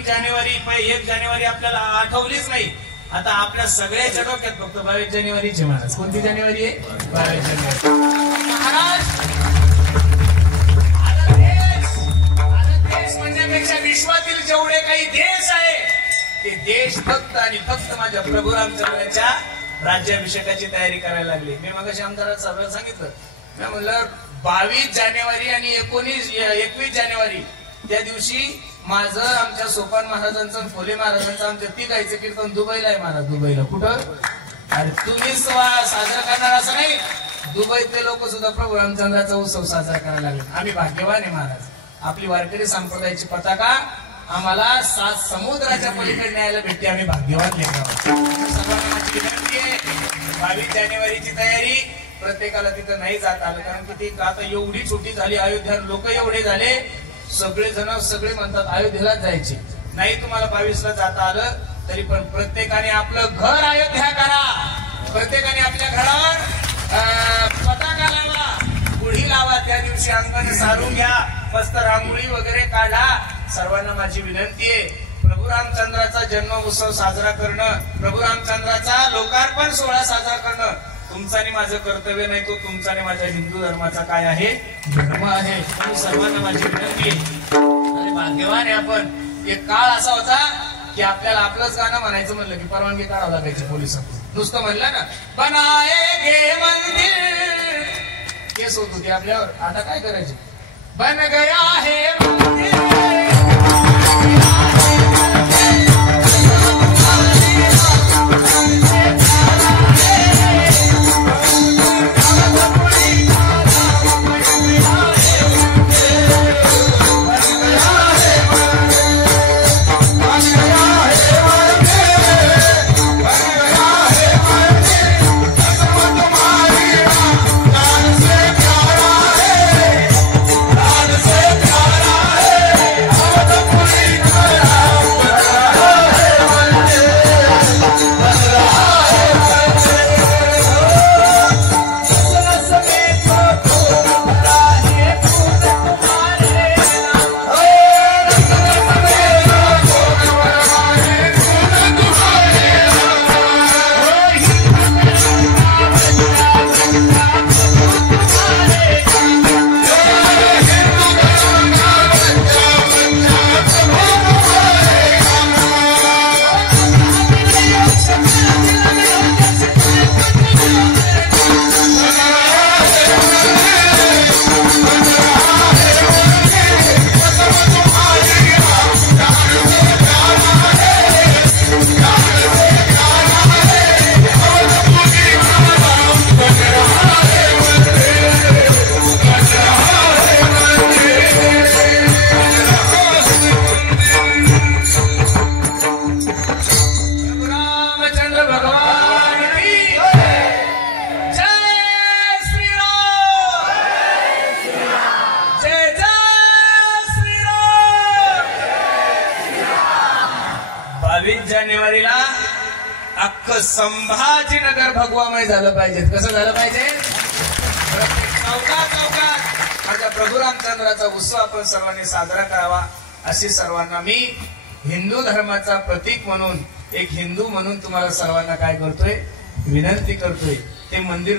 1 जानेवारी आपल्याला आठवलीच नाही. आता आपल्या सगळ्याच्या डोक्यात फक्त 22 जानेवारीचे महाराज. कोणती जानेवारी आहे? 22 जानेवारी. महाराज देश म्हणण्यापेक्षा विश्वातील जेवढे काही देश आहे ते देश फक्त आणि फक्त माझ्या प्रभू रामचंद्राच्या राज्याभिषेकाची तयारी करायला लागली. मी मगाशी आमदाराला सगळं सांगितलं. मी म्हणलं 22 जानेवारी आणि 21 जानेवारी त्या दिवशी माझं आमच्या सोपान महाराजांचं फुले महाराजांचं आमच्या तिघायचं कीर्तन दुबईला आहे महाराज. दुबईला कुठं? अरे तुम्हीच साजरा करणार असं नाही, दुबईतले लोक सुद्धा प्रभू रामचंद्राचा उत्सव साजरा करायला लागले. आम्ही भाग्यवान आहे महाराज. आपली वारकरी संप्रदायाची पताका आम्हाला 7 समुद्राच्या पलीकडे न्यायला भेटते. आम्ही भाग्यवान लेकरं. सर्वांना माझी विनंती आहे, 22 जानेवारीची तयारी प्रत्येकाला तिथं नाही जात आलं, कारण की ती आता एवढी छोटी झाली. अयोध्या लोक एवढे झाले, सगळे म्हणतात अयोध्येलाच जायचे नाही. तुम्हाला 22ला जाता आलं तरी पण प्रत्येकाने आपलं घर अयोध्या करा. प्रत्येकाने आपल्या घरावर पताका लावा, गुढी लावा. त्या दिवशी अंगण सारून घ्या, मस्त रांगोळी वगैरे काढा. सर्वांना माझी विनंती आहे, प्रभू रामचंद्राचा जन्म उत्सव साजरा करणं, प्रभू रामचंद्राचा लोकार्पण सोहळा साजरा करणं तुमचं आणि माझं कर्तव्य नाही, तो तुमचा आणि माझ्या हिंदू धर्माचा काय आहे? धर्म आहे. सर्वांना माझी विनंती आहे. आणि भाग्यवान आहे आपण. एक काळ असा होता की आपल्याला आपलंच गाणं म्हणायचं म्हणलं की परवानगी काढावं लागायची पोलिसांना. नुसतं म्हणलं ना बनाएंगे मंदिर, केस होत होती आपल्यावर. आता काय करायचे? बन गया है मंदिर. जानेवारीला अख्खं संभाजीनगर भगवामय झालं पाहिजे. कसं झालं पाहिजे? प्रत्येक चौकात माझ्या प्रभू रामचंद्राचा उत्सव आपण सर्वांनी साजरा करावा, अशी सर्वांना मी हिंदू धर्माचा प्रतीक म्हणून, एक हिंदू म्हणून तुम्हाला सर्वांना काय करतोय? विनंती करतोय. ते मंदिर